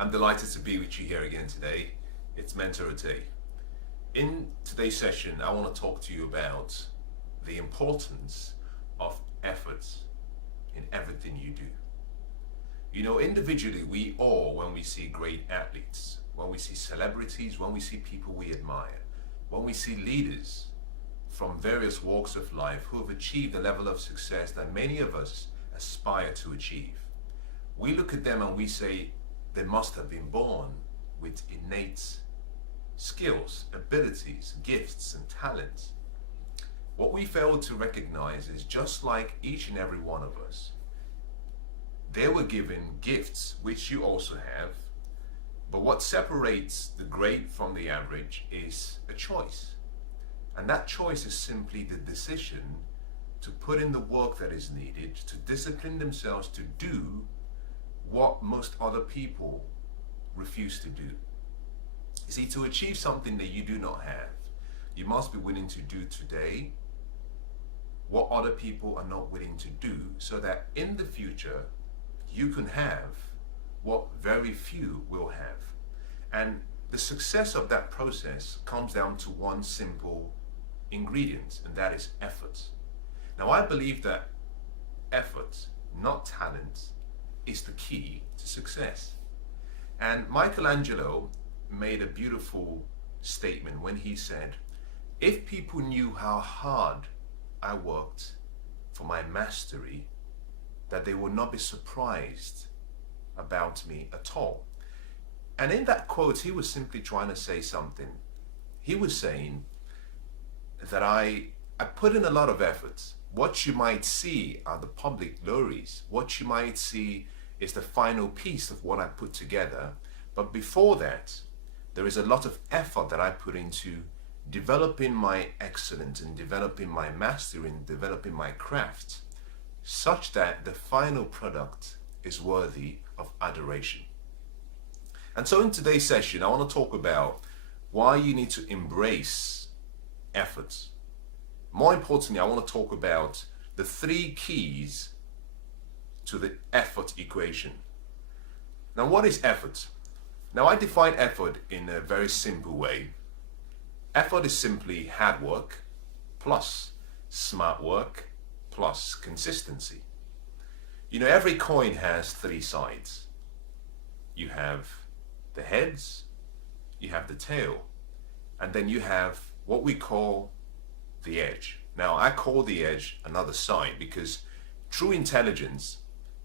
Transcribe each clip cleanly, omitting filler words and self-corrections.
I'm delighted to be with you here again today. It's Mensah Oteh. In today's session, I want to talk to you about the importance of effort in everything you do. You know, individually, we all, when we see great athletes, when we see celebrities, when we see people we admire, when we see leaders from various walks of life who have achieved a level of success that many of us aspire to achieve, we look at them and we say they must have been born with innate skills, abilities, gifts, and talents. What we fail to recognize is just like each and every one of us, they were given gifts, which you also have, but what separates the great from the average is a choice. And that choice is simply the decision to put in the work that is needed, to discipline themselves to do what most other people refuse to do. You see, to achieve something that you do not have, you must be willing to do today what other people are not willing to do, so that in the future you can have what very few will have. And the success of that process comes down to one simple ingredient, and that is effort. Now, I believe that effort, not talent, is the key to success. And Michelangelo made a beautiful statement when he said, if people knew how hard I worked for my mastery, that they would not be surprised about me at all. And in that quote, he was simply trying to say something. He was saying that I put in a lot of effort. What you might see are the public glories. What you might see is the final piece of what I put together. But before that, there is a lot of effort that I put into developing my excellence and developing my mastery and developing my craft, such that the final product is worthy of adoration. And so in today's session, I want to talk about why you need to embrace efforts. More importantly, I want to talk about the 3 keys to the effort equation. Now, what is effort? Now, I define effort in a very simple way. Effort is simply hard work plus smart work plus consistency. You know, every coin has 3 sides. You have the heads, you have the tail, and then you have what we call the edge. Now, I call the edge another side because true intelligence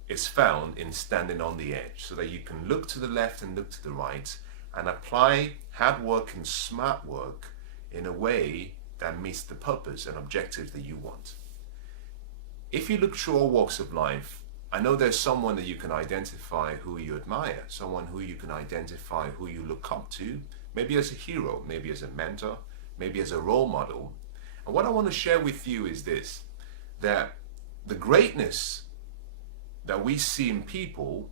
is found in standing on the edge, so that you can look to the left and look to the right and apply hard work and smart work in a way that meets the purpose and objectives that you want. If you look through all walks of life, I know there's someone that you can identify who you admire, someone who you can identify who you look up to, maybe as a hero, maybe as a mentor, maybe as a role model. And what I want to share with you is this, that the greatness that we see in people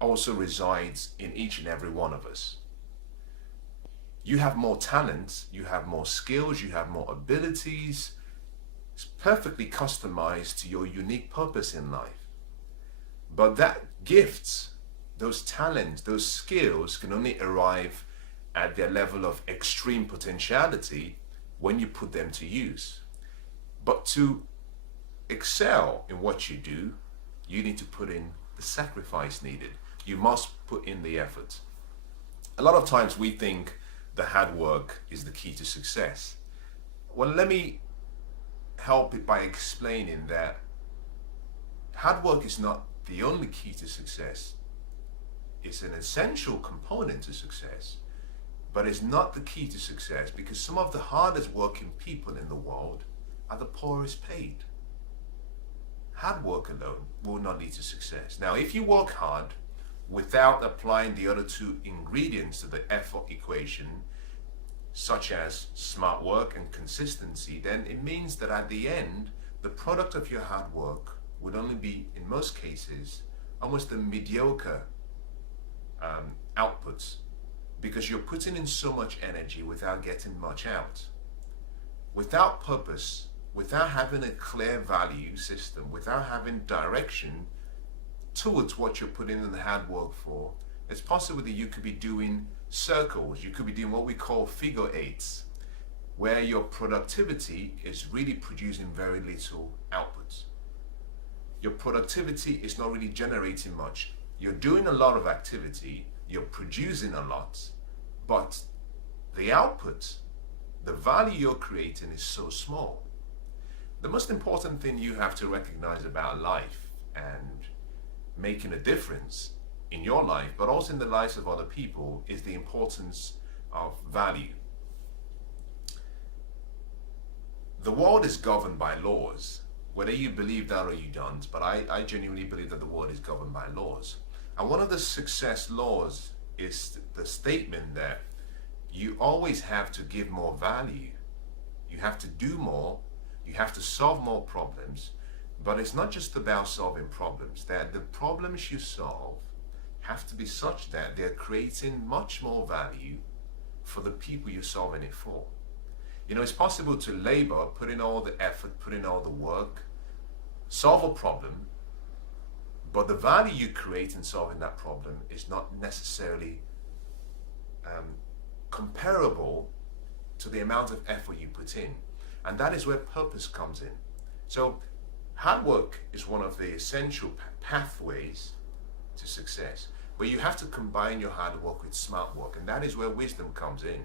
also resides in each and every one of us. You have more talent, you have more skills, you have more abilities. It's perfectly customized to your unique purpose in life. But that gifts, those talents, those skills can only arrive at their level of extreme potentiality when you put them to use. But to excel in what you do, you need to put in the sacrifice needed. You must put in the effort. A lot of times we think the hard work is the key to success. Well, let me help it by explaining that hard work is not the only key to success. It's an essential component to success, but it's not the key to success, because some of the hardest working people in the world are the poorest paid. Hard work alone will not lead to success. Now, if you work hard without applying the other 2 ingredients to the effort equation, such as smart work and consistency, then it means that at the end, the product of your hard work would only be, in most cases, almost a mediocre output, because you're putting in so much energy without getting much out. Without purpose, without having a clear value system, without having direction towards what you're putting in the hard work for, It's possible that you could be doing circles, you could be doing what we call figure eights, where your productivity is really producing very little output. Your productivity is not really generating much. You're doing a lot of activity, you're producing a lot, but the output, the value you're creating is so small. The most important thing you have to recognize about life and making a difference in your life, but also in the lives of other people, is the importance of value. The world is governed by laws, whether you believe that or you don't, but I genuinely believe that the world is governed by laws. And one of the success laws is the statement that you always have to give more value. You have to do more, you have to solve more problems, but it's not just about solving problems, that the problems you solve have to be such that they're creating much more value for the people you're solving it for. You know, it's possible to labor, put in all the effort, put in all the work, solve a problem, but the value you create in solving that problem is not necessarily comparable to the amount of effort you put in. And that is where purpose comes in. So hard work is one of the essential pathways to success, but you have to combine your hard work with smart work, and that is where wisdom comes in.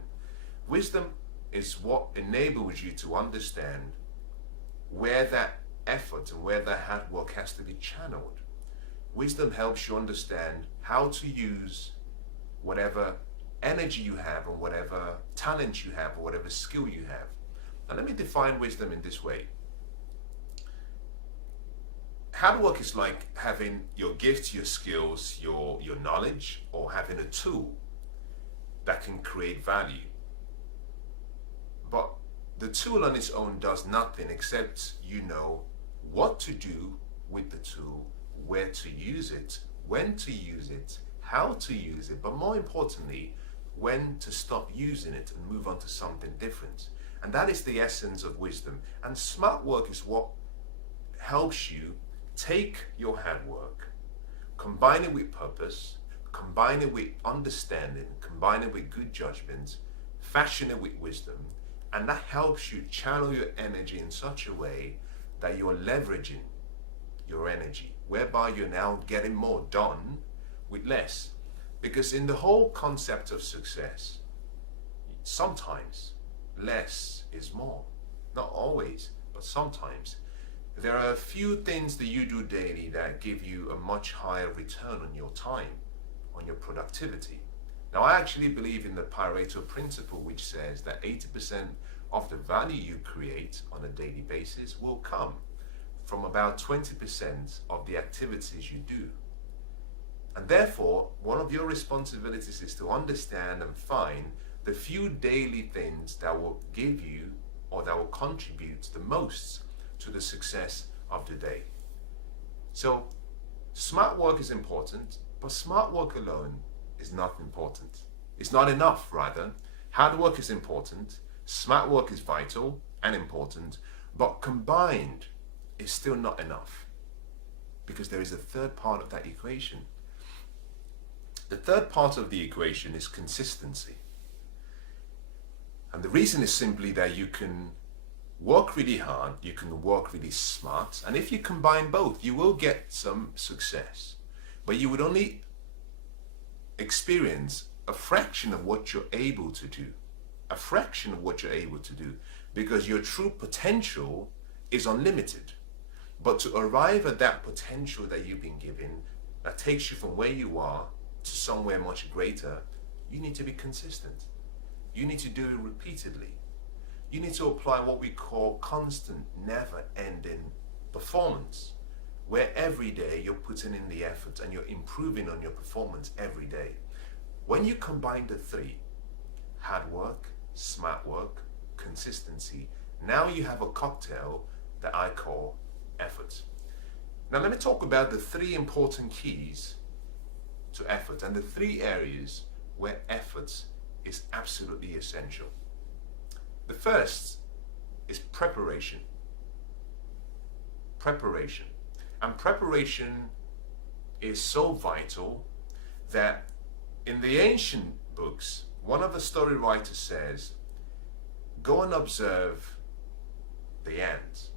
Wisdom is what enables you to understand where that effort and where that hard work has to be channeled. Wisdom helps you understand how to use whatever energy you have, or whatever talent you have, or whatever skill you have. Now let me define wisdom in this way. Hard work is like having your gifts, your skills, your knowledge, or having a tool that can create value. But the tool on its own does nothing except you know what to do with the tool, where to use it, when to use it, how to use it, but more importantly, when to stop using it and move on to something different. And that is the essence of wisdom. And smart work is what helps you take your hard work, combine it with purpose, combine it with understanding, combine it with good judgment, fashion it with wisdom, and that helps you channel your energy in such a way that you're leveraging your energy, whereby you're now getting more done with less. Because in the whole concept of success, sometimes less is more. Not always, but sometimes. There are a few things that you do daily that give you a much higher return on your time, on your productivity. Now, I actually believe in the Pareto principle, which says that 80% of the value you create on a daily basis will come from about 20% of the activities you do. And therefore, one of your responsibilities is to understand and find the few daily things that will give you, or that will contribute the most to the success of the day. So smart work is important, but smart work alone is not important. It's not enough, rather. Hard work is important, smart work is vital and important, but combined is still not enough, because there is a third part of that equation. The third part of the equation is consistency. And the reason is simply that you can work really hard, you can work really smart, and if you combine both, you will get some success. But you would only experience a fraction of what you're able to do. A fraction of what you're able to do, because your true potential is unlimited. But to arrive at that potential that you've been given, that takes you from where you are to somewhere much greater, you need to be consistent. You need to do it repeatedly. You need to apply what we call constant, never-ending performance, where every day you're putting in the effort and you're improving on your performance every day. When you combine the three, hard work, smart work, consistency, now you have a cocktail that I call effort. Now let me talk about the three important keys to effort and the three areas where effort is absolutely essential. The first is preparation. Preparation. And preparation is so vital that In the ancient books, one of the story writers says, go and observe the ant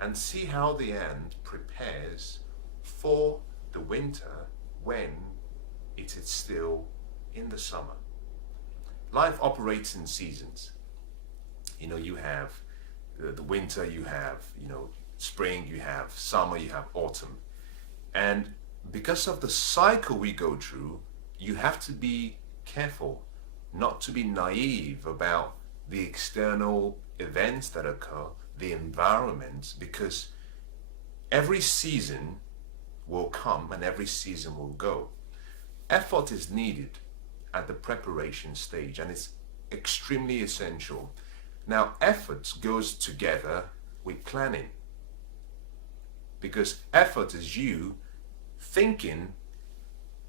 and see how the ant prepares for the winter when it is still in the summer. Life operates in seasons. You have the winter, you have, spring, you have summer, you have autumn. And because of the cycle we go through, you have to be careful not to be naive about the external events that occur, the environment, because every season will come and every season will go. Effort is needed at the preparation stage, and it's extremely essential. Now, effort goes together with planning, because effort is you thinking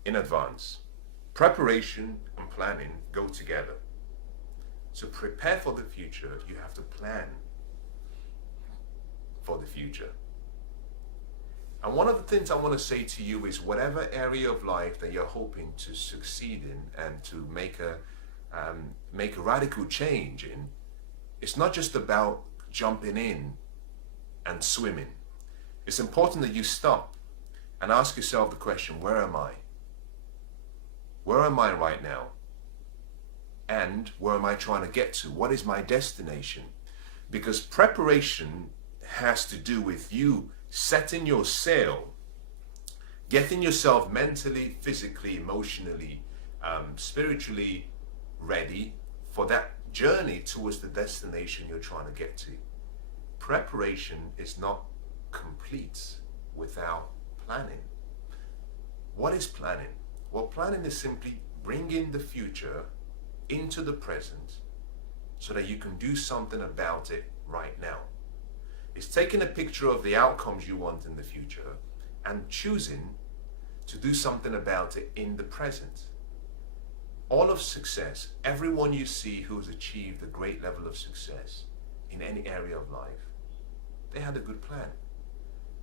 in advance. Preparation and planning go together. To prepare for the future, you have to plan for the future. And one of the things I want to say to you is, whatever area of life that you're hoping to succeed in and to make a radical change in, it's not just about jumping in and swimming. It's important that you stop and ask yourself the question, where am I? Where am I right now? And where am I trying to get to? What is my destination? Because preparation has to do with you setting your sail, getting yourself mentally, physically, emotionally, spiritually ready for that journey towards the destination you're trying to get to. Preparation is not complete without planning. What is planning? Well, planning is simply bringing the future into the present so that you can do something about it right now. It's taking a picture of the outcomes you want in the future and choosing to do something about it in the present. All of success, everyone you see who has achieved a great level of success in any area of life, they had a good plan.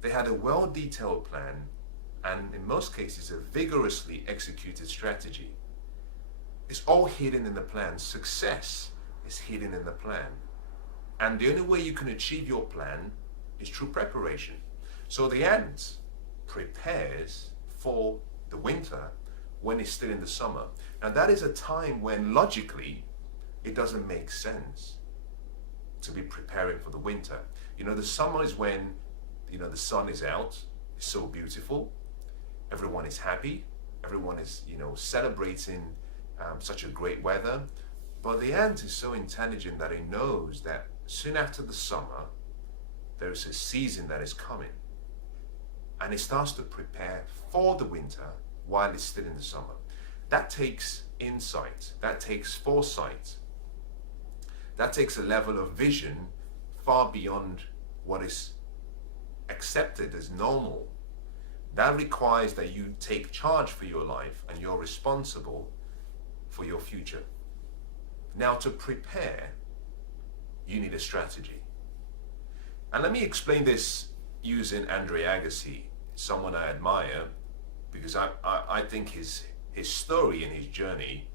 They had a well-detailed plan, and in most cases, a vigorously executed strategy. It's all hidden in the plan. Success is hidden in the plan. And the only way you can achieve your plan is through preparation. So the ant prepares for the winter when it's still in the summer. Now that is a time when logically it doesn't make sense to be preparing for the winter. The summer is when, the sun is out, it's so beautiful, everyone is happy, everyone is, celebrating such a great weather. But the ant is so intelligent that it knows that soon after the summer, there is a season that is coming. And it starts to prepare for the winter while it's still in the summer. That takes insight, that takes foresight, that takes a level of vision far beyond what is accepted as normal. That requires that you take charge for your life and you're responsible for your future. Now, to prepare, you need a strategy. And let me explain this using Andre Agassi, someone I admire, because I think his story and his journey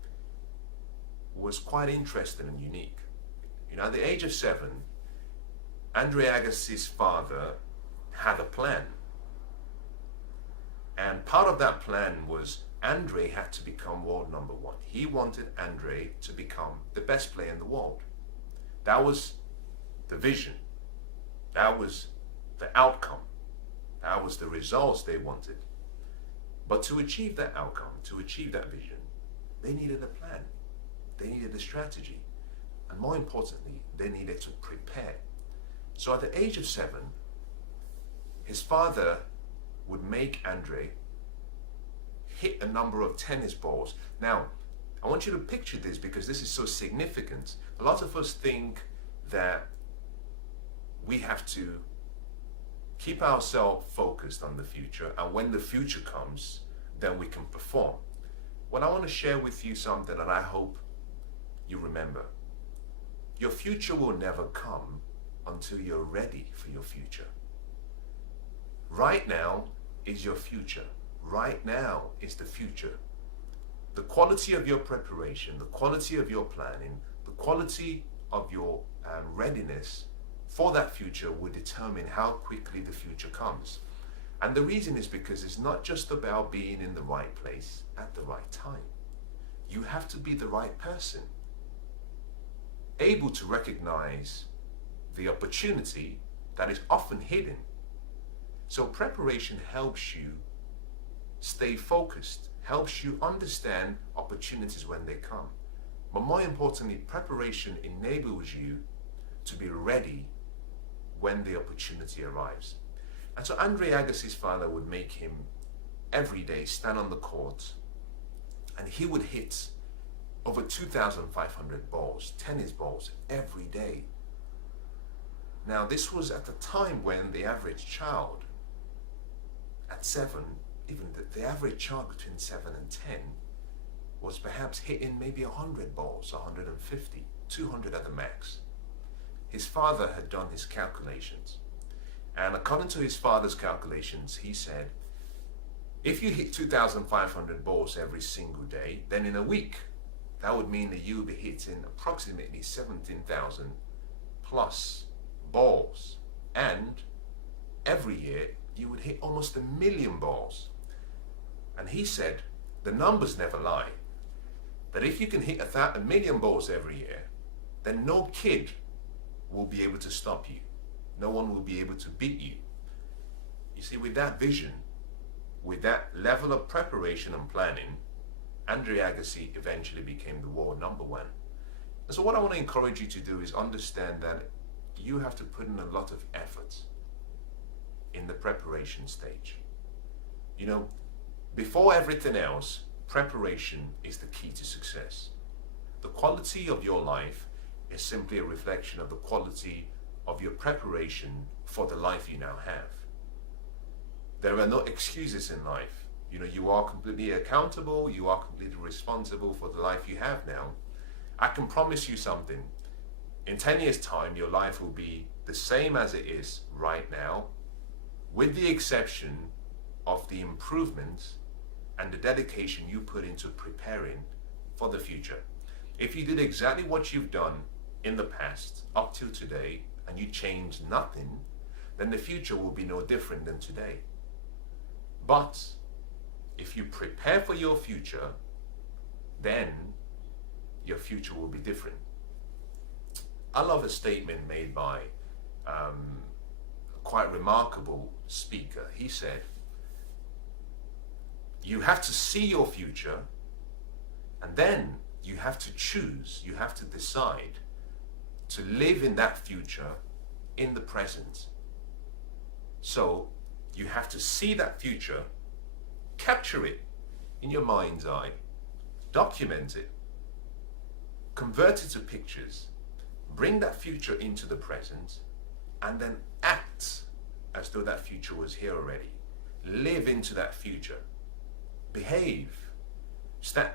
was quite interesting and unique. At the age of 7, Andre Agassi's father had a plan. And part of that plan was Andre had to become world number 1. He wanted Andre to become the best player in the world. That was the vision. That was the outcome. That was the results they wanted. But to achieve that outcome, to achieve that vision, they needed a plan. They needed a strategy. And more importantly, they needed to prepare. So at the age of 7, his father would make Andre hit a number of tennis balls. Now, I want you to picture this because this is so significant. A lot of us think that we have to keep ourselves focused on the future, and when the future comes, then we can perform. Well, I want to share with you something that I hope you remember. Your future will never come until you're ready for your future. Right now is your future. Right now is the future. The quality of your preparation, the quality of your planning, the quality of your readiness for that future will determine how quickly the future comes. And the reason is because it's not just about being in the right place at the right time. You have to be the right person, able to recognize the opportunity that is often hidden. So preparation helps you stay focused, helps you understand opportunities when they come. But more importantly, preparation enables you to be ready when the opportunity arrives. And so Andre Agassi's father would make him every day stand on the court, and he would hit over 2,500 balls, tennis balls, every day. Now, this was at the time when the average child at 7, even the average child between 7 and 10 was perhaps hitting maybe 100 balls, 150, 200 at the max. His father had done his calculations. And according to his father's calculations, he said, if you hit 2,500 balls every single day, then in a week, that would mean that you would be hitting approximately 17,000 plus balls. And every year, you would hit almost 1 million balls. And he said, the numbers never lie. That if you can hit 1 million balls every year, then no kid will be able to stop you. No one will be able to beat you. You see, with that vision, with that level of preparation and planning, Andre Agassi eventually became the world #1. And so what I want to encourage you to do is understand that you have to put in a lot of effort in the preparation stage. You know, before everything else, preparation is the key to success. The quality of your life is simply a reflection of the quality of your preparation for the life you now have. There are no excuses in life. You know, you are completely accountable, you are completely responsible for the life you have now. I can promise you something. In 10 years' time, your life will be the same as it is right now, with the exception of the improvements and the dedication you put into preparing for the future. If you did exactly what you've done in the past up till today and you change nothing, then the future will be no different than today. But if you prepare for your future, then your future will be different. I love a statement made by a quite remarkable speaker. He said, you have to see your future, and then you have to choose, you have to decide to live in that future in the present. So you have to see that future, capture it in your mind's eye, document it, convert it to pictures, bring that future into the present, and then act as though that future was here already. Live into that future. Behave. Start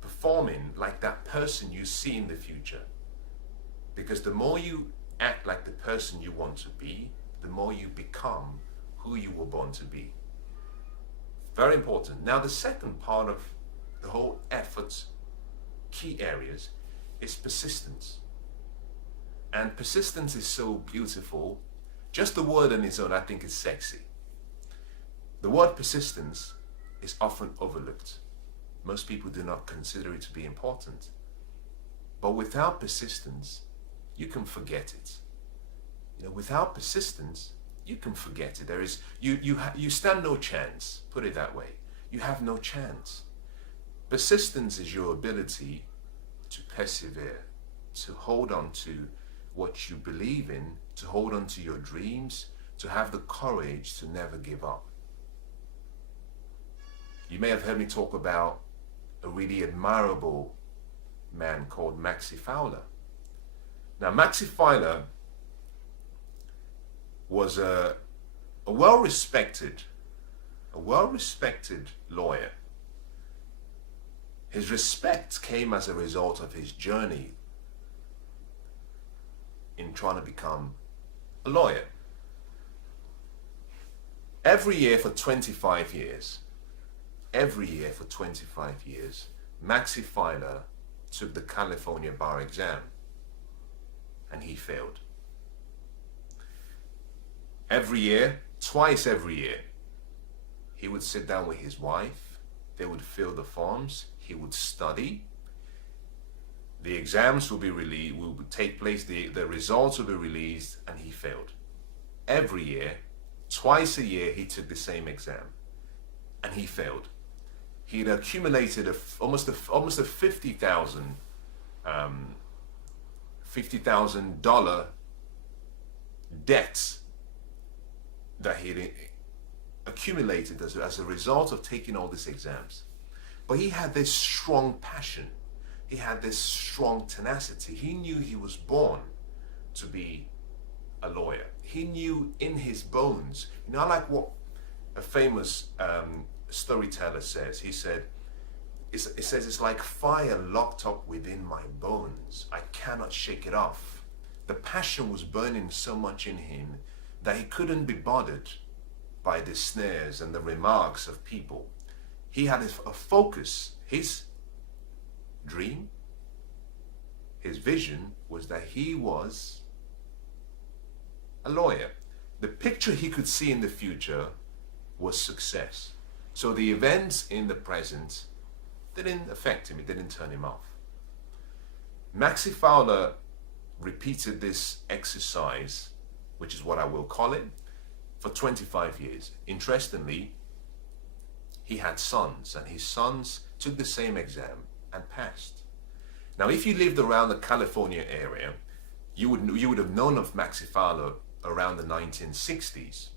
performing like that person you see in the future. Because the more you act like the person you want to be, the more you become who you were born to be. Very important. Now, the second part of the whole effort, key areas, is persistence. And persistence is so beautiful. Just the word on its own, I think, is sexy. The word persistence is often overlooked. Most people do not consider it to be important. But without persistence, you can forget it. You know, without persistence, you can forget it. There is you stand no chance. Put it that way. You have no chance. Persistence is your ability to persevere, to hold on to what you believe in, to hold on to your dreams, to have the courage to never give up. You may have heard me talk about a really admirable man called Maxie Fowler. Now, Maxie Fowler was a well-respected lawyer. His respect came as a result of his journey in trying to become a lawyer. Every year for 25 years, Maxi Filer took the California bar exam and he failed. Every year, twice every year, he would sit down with his wife, they would fill the forms, he would study, the exams will be released, will take place, the results will be released, and he failed. Every year, twice a year, he took the same exam and he failed. He'd accumulated almost a $50,000 debt that he'd accumulated as a result of taking all these exams. But he had this strong passion. He had this strong tenacity. He knew he was born to be a lawyer. He knew in his bones, I like what a famous storyteller says. He said, it says, it's like fire locked up within my bones. I cannot shake it off. The passion was burning so much in him that he couldn't be bothered by the snares and the remarks of people. He had a focus. His dream, his vision was that he was a lawyer. The picture he could see in the future was success. So the events in the present didn't affect him, it didn't turn him off. Maxi Fowler repeated this exercise, which is what I will call it, for 25 years. Interestingly, he had sons, and his sons took the same exam and passed. Now, if you lived around the California area, you would have known of Maxi Fowler around the 1960s,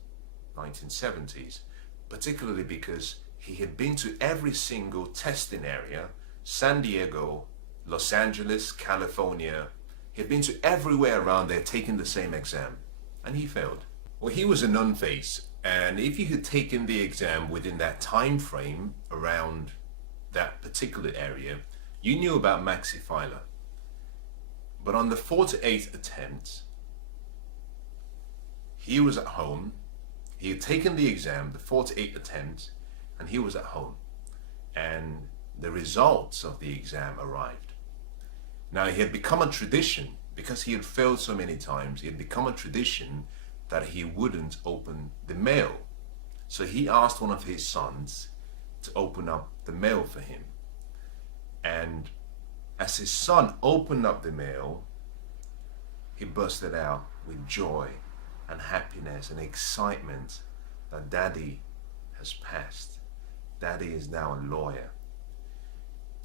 1970s, particularly because he had been to every single testing area, San Diego, Los Angeles, California. He had been to everywhere around there taking the same exam, and he failed. Well, he was a known face, and if you had taken the exam within that time frame around that particular area, you knew about Maxi Filer. But on the 48th attempt, he was at home. He had taken the exam, the 48th attempt, and he was at home. And the results of the exam arrived. Now, he had become a tradition, because he had failed so many times, he had become a tradition that he wouldn't open the mail. So he asked one of his sons to open up the mail for him. And as his son opened up the mail, he bursted out with joy and happiness and excitement that Daddy has passed. Daddy is now a lawyer.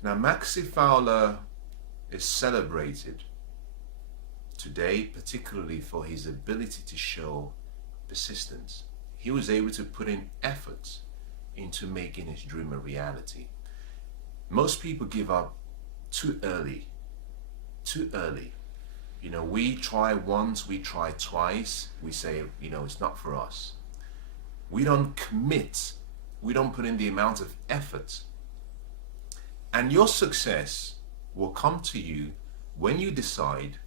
Now, Maxi Fowler is celebrated today, particularly for his ability to show persistence. He was able to put in effort into making his dream a reality. Most people give up too early. Too early. We try once, we try twice, we say, it's not for us. We don't commit. We don't put in the amount of effort. And your success will come to you when you decide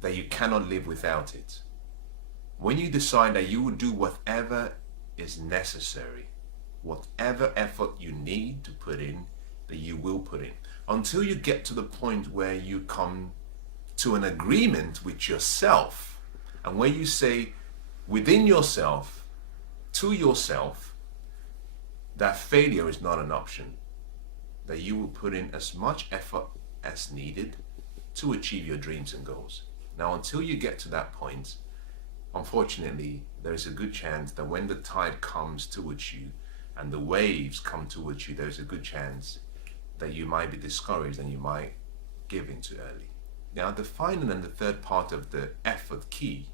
that you cannot live without it. When you decide that you will do whatever is necessary, whatever effort you need to put in, that you will put in. Until you get to the point where you come to an agreement with yourself, and where you say within yourself, to yourself, that failure is not an option, that you will put in as much effort as needed to achieve your dreams and goals. Now, until you get to that point, unfortunately, there is a good chance that when the tide comes towards you and the waves come towards you, there's a good chance that you might be discouraged and you might give in too early. Now, the final and the third part of the effort key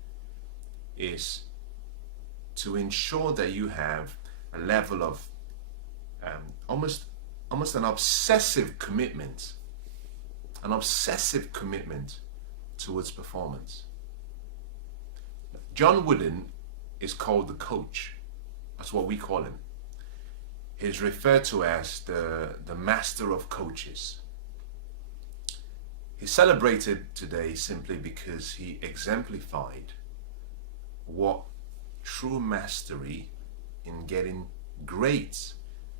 is to ensure that you have a level of almost an obsessive commitment towards performance. John Wooden is called the coach. That's what we call him. He's referred to as the master of coaches. He's celebrated today simply because he exemplified what true mastery in getting great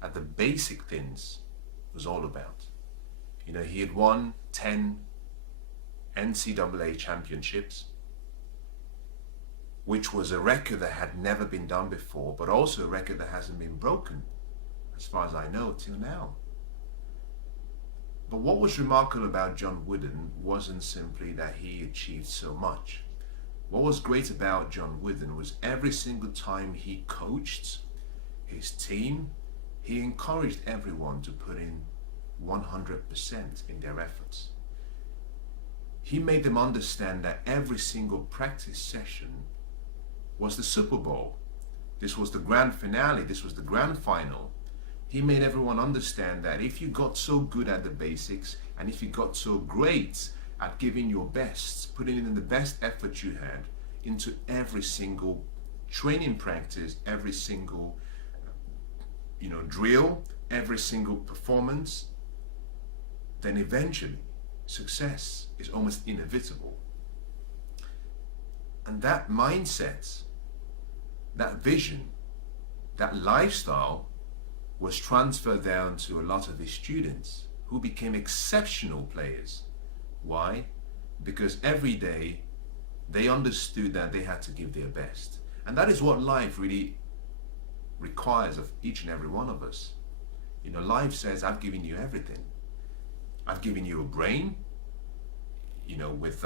at the basic things was all about. He had won 10 NCAA championships, which was a record that had never been done before, but also a record that hasn't been broken, as far as I know, till now. But what was remarkable about John Wooden wasn't simply that he achieved so much. What was great about John Wooden was every single time he coached his team, he encouraged everyone to put in 100% in their efforts. He made them understand that every single practice session was the Super Bowl. This was the grand finale. This was the grand final. He made everyone understand that if you got so good at the basics, and if you got so great at giving your best, putting in the best effort you had into every single training practice, every single drill, every single performance, then eventually success is almost inevitable. And that mindset, that vision, that lifestyle was transferred down to a lot of his students who became exceptional players. Why? Because every day they understood that they had to give their best. And that is what life really requires of each and every one of us. Life says, I've given you everything. I've given you a brain, with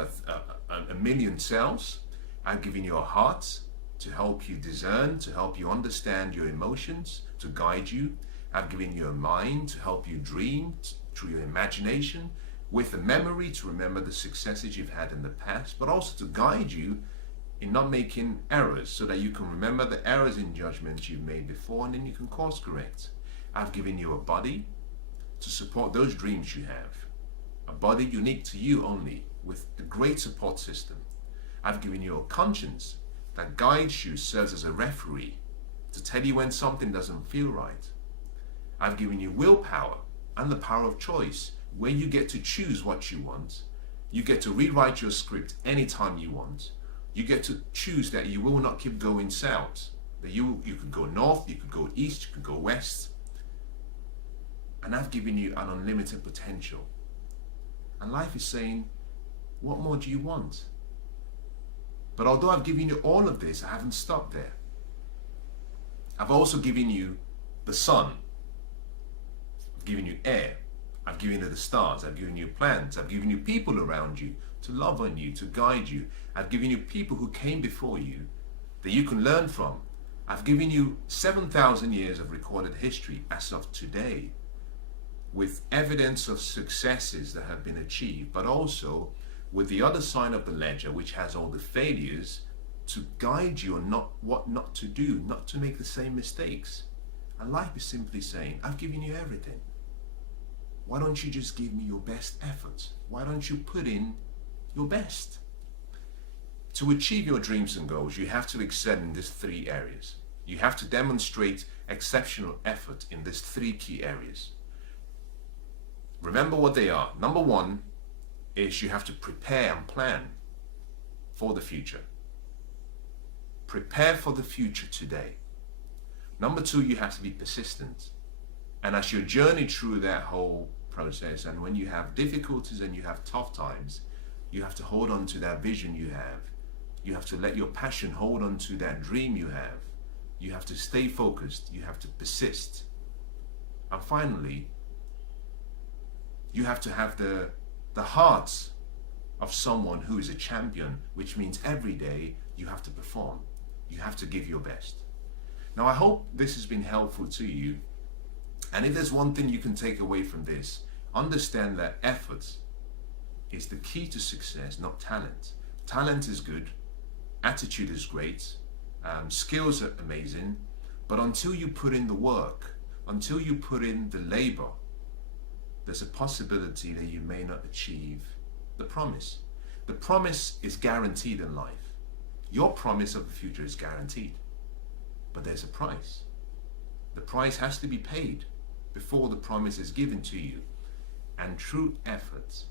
a million cells. I've given you a heart to help you discern, to help you understand your emotions, to guide you. I've given you a mind to help you dream through your imagination, with a memory to remember the successes you've had in the past, but also to guide you in not making errors, so that you can remember the errors in judgments you've made before, and then you can course correct. I've given you a body to support those dreams you have, a body unique to you only, with a great support system. I've given you a conscience that guides you, serves as a referee to tell you when something doesn't feel right. I've given you willpower and the power of choice, where you get to choose what you want. You get to rewrite your script anytime you want. You get to choose that you will not keep going south, that you could go north, you could go east, you could go west. And I've given you an unlimited potential. And life is saying, what more do you want? But although I've given you all of this, I haven't stopped there. I've also given you the sun. I've given you air. I've given you the stars. I've given you plants. I've given you people around you to love on you, to guide you. I've given you people who came before you that you can learn from. I've given you 7,000 years of recorded history as of today, with evidence of successes that have been achieved, but also with the other side of the ledger, which has all the failures, to guide you on what not to do, not to make the same mistakes. And life is simply saying, I've given you everything. Why don't you just give me your best effort? Why don't you put in your best? To achieve your dreams and goals, you have to excel in these three areas. You have to demonstrate exceptional effort in these three key areas. Remember what they are. Number one is you have to prepare and plan for the future. Prepare for the future today. Number two, you have to be persistent. And as you journey through that whole process, and when you have difficulties and you have tough times, you have to hold on to that vision you have. You have to let your passion hold on to that dream you have. You have to stay focused. You have to persist. And finally, you have to have the heart of someone who is a champion, which means every day you have to perform. You have to give your best. Now, I hope this has been helpful to you. And if there's one thing you can take away from this, understand that effort is the key to success, not talent. Talent is good. Attitude is great. Skills are amazing. But until you put in the work, until you put in the labor, there's a possibility that you may not achieve the promise. The promise is guaranteed in life. Your promise of the future is guaranteed. But there's a price. The price has to be paid before the promise is given to you. And through effort,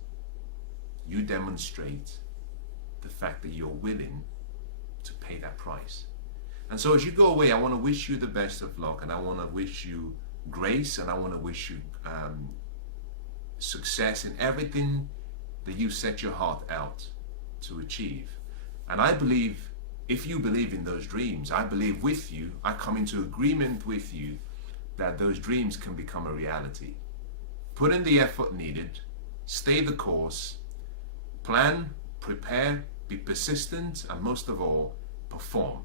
you demonstrate the fact that you're willing to pay that price. And so as you go away, I want to wish you the best of luck, and I want to wish you grace, and I want to wish you success in everything that you set your heart out to achieve. And I believe, if you believe in those dreams, I believe with you, I come into agreement with you that those dreams can become a reality. Put in the effort needed, stay the course, plan, prepare, be persistent, and most of all, perform.